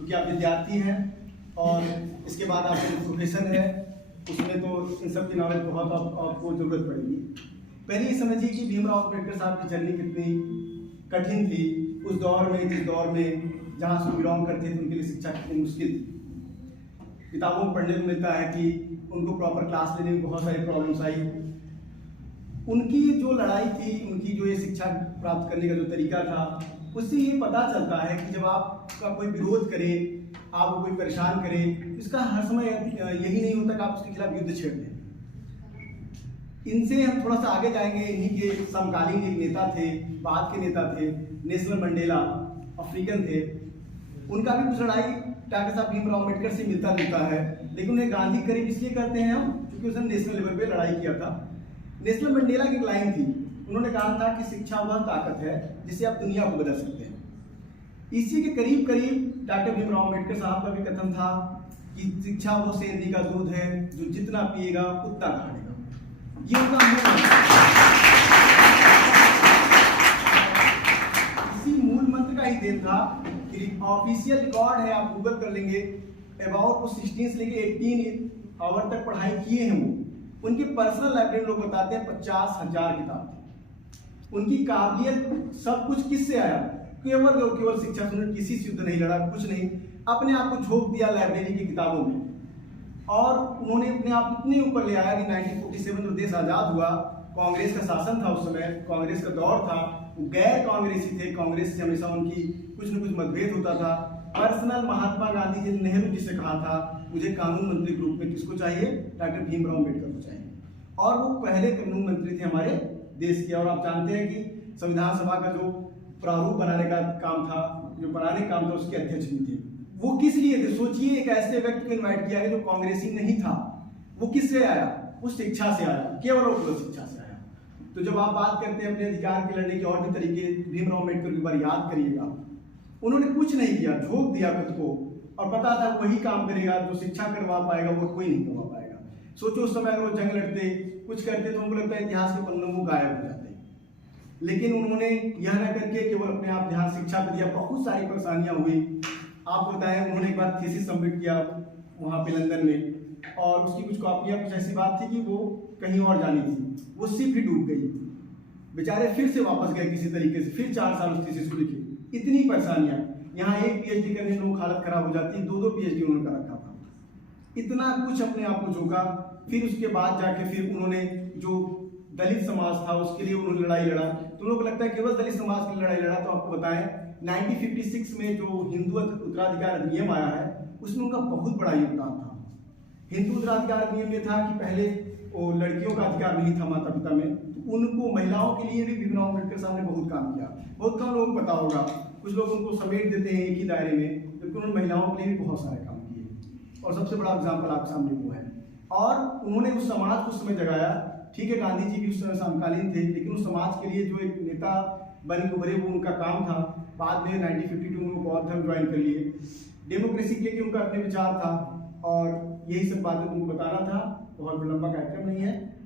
क्योंकि आप विद्यार्थी हैं और इसके बाद आपका जो प्रोफेशन है उसमें तो इन सब की नॉलेज बहुत आपको ज़रूरत पड़ेगी। पहले ये समझिए कि भीमराव अम्बेडकर साहब की जर्नी कितनी कठिन थी उस दौर में, जिस दौर में जहाँ से बिलोंग करते थे उनके लिए शिक्षा कितनी मुश्किल थी। किताबों में पढ़ने को मिलता है कि उनको प्रॉपर क्लास लेने में बहुत सारी प्रॉब्लम्स आई। उनकी जो लड़ाई थी, उनकी जो ये शिक्षा प्राप्त करने का जो तरीका था, उससे ये पता चलता है कि जब आपका कोई विरोध करे, आपको कोई परेशान करे, इसका हर समय यही नहीं होता कि आप उसके खिलाफ युद्ध छेड़ दें। इनसे हम थोड़ा सा आगे जाएंगे। इन्हीं के समकालीन एक नेता थे, बाद के नेता थे, नेल्सन मंडेला, अफ्रीकन थे। उनका भी कुछ लड़ाई डॉक्टर साहब भीमराव अम्बेडकर से मिलता जुलता है, लेकिन उन्हें गांधी करीब इसलिए करते हैं हम क्योंकि उसने नेशनल लेवल पे लड़ाई किया था। नेल्सन मंडेला की एक लाइन थी, उन्होंने कहा था कि शिक्षा वह ताकत है जिससे आप दुनिया को बदल सकते हैं। इसी के करीब करीब डॉक्टर भीमराव अम्बेडकर साहब का भी कथन था कि शिक्षा वो शेरनी का दूध है जो जितना पिएगा उतना खाएगा। ये उनका इसी मूल मंत्र का ही देन था कि ऑफिशियल रिकॉर्ड है, आप गूगल कर लेंगे, अबाउट वो 16 से लेके 18 आवर तक पढ़ाई किए हैं। वो उनकी पर्सनल लाइब्रेरी लोग बताते हैं 50,000 किताब थी। उनकी काबिलियत सब कुछ किससे आया? केवल शिक्षा से। उन्होंने किसी से युद्ध नहीं लड़ा, कुछ नहीं, अपने आप को झोंक दिया लाइब्रेरी की किताबों में। और उन्होंने अपने आप इतने ऊपर ले आया कि 1947 जब देश आज़ाद हुआ, कांग्रेस का शासन था उस समय, कांग्रेस का दौर था, वो गैर कांग्रेसी थे, कांग्रेस से हमेशा उनकी कुछ न कुछ मतभेद होता था। पर्सनल महात्मा गांधी जी, नेहरू जी से कहा था मुझे कानून मंत्री के रूप में किसको चाहिए? डॉक्टर भीमराव अम्बेडकर को चाहिए। और वो पहले कानून मंत्री थे हमारे देश के। और आप जानते हैं कि संविधान सभा का जो प्रारूप बनाने का काम था, जो बनाने का काम था, उसके अध्यक्ष भी थे। वो किस लिए थे? सोचिए, एक ऐसे व्यक्ति को इनवाइट किया गया जो कांग्रेसी नहीं था। वो किससे आया? उस शिक्षा से आया, केवल और केवल शिक्षा से आया। तो जब आप बात करते हैं अपने अधिकार के लड़ने के और भी तरीके, भीमराव अम्बेडकर की बार याद करिएगा। उन्होंने कुछ नहीं किया, झोंक दिया खुद को, और पता था वही काम करेगा जो शिक्षा करवा पाएगा, वो कोई नहीं करवा पाएगा। सोचो उस समय अगर वो जंग लड़ते, कुछ करते, तो उनको लगता है इतिहास के पन्नों को गायब हो जाते। लेकिन उन्होंने यह न करके केवल अपने आप ध्यान शिक्षा पर दिया। बहुत सारी परेशानियां हुई। आपको बताएं, उन्होंने एक बार थीसिस सबमिट किया वहाँ पे लंदन में, और उसकी कुछ कॉपियाँ, कुछ ऐसी बात थी कि वो कहीं और जानी थी, वो शिप ही डूब गई। बेचारे फिर से वापस गए किसी तरीके से, फिर 4 साल उस थीसिस को लिखे। इतनी परेशानियां। यहाँ एक पीएचडी करने में लोग हालत खराब हो जाती है, 2-2 पीएचडी उन्होंने कर रखा था। इतना कुछ अपने आप को झोंका। फिर उसके बाद जाके फिर उन्होंने जो दलित समाज था उसके लिए उन्होंने लड़ाई लड़ा। तो लोगों को लगता है केवल दलित समाज की लड़ाई लड़ा, तो आपको बताएं 1956 में जो हिंदू उत्तराधिकार अधिनियम आया है उसमें उनका बहुत बड़ा योगदान था। हिंदू उत्तराधिकार अधिनियम में था कि पहले वो लड़कियों का अधिकार नहीं था माता पिता में, तो उनको महिलाओं के लिए भी भीमराव अम्बेडकर साहब ने बहुत काम किया। बहुत कम लोगों को पता होगा, कुछ लोग उनको समेट देते हैं एक ही दायरे में, लेकिन उन्होंने महिलाओं के लिए भी बहुत सारे काम किए। और सबसे बड़ा एग्जाम्पल आपके सामने वो है। और उन्होंने उस समाज को उस समय जगाया। ठीक है, गांधी जी भी उस समय समकालीन थे, लेकिन उस समाज के लिए जो एक नेता बन के उभरे, वो उनका काम था। बाद में 1952 में वो बौद्ध धर्म ज्वाइन कर लिए। डेमोक्रेसी के लिए उनका अपने विचार था, और यही सब बातें उनको बताना था। बहुत लंबा कार्यक्रम नहीं है।